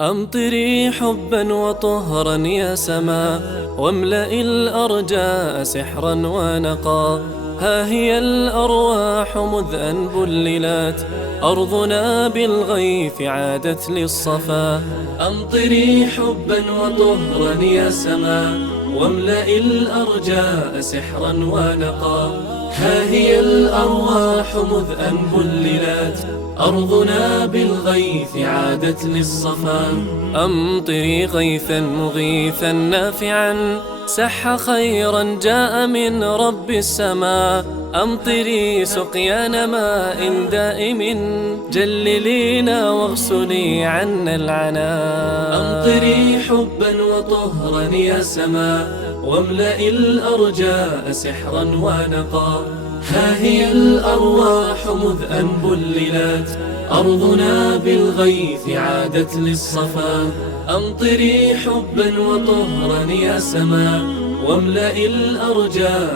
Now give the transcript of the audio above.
أمطري حبا وطهرا يا سما، واملئي الأرجاء سحرا ونقا. ها هي الأرواح مذ أن بللت، أرضنا بالغيث عادت للصفا. أمطري حبا وطهرا يا سما، واملئي الأرجاء سحرا ونقا. ها هي الأرواح مذ أن بللت، أرضنا بالغيث عادت للصفا. أمطري غيثا مغيثا نافعا، سح خيرا جاء من رب السماء. أمطري سقيان ماء دائم، جللينا واغسلي عنا العنا. أمطري حبا وطهرا يا سما، واملئي الأرجاء سحرا ونقا. ها هي الأرواح مذ أن بللت، أرضنا بالغيث عادت للصفا. أمطري حبا وطهرا يا سما، واملئي الأرجاء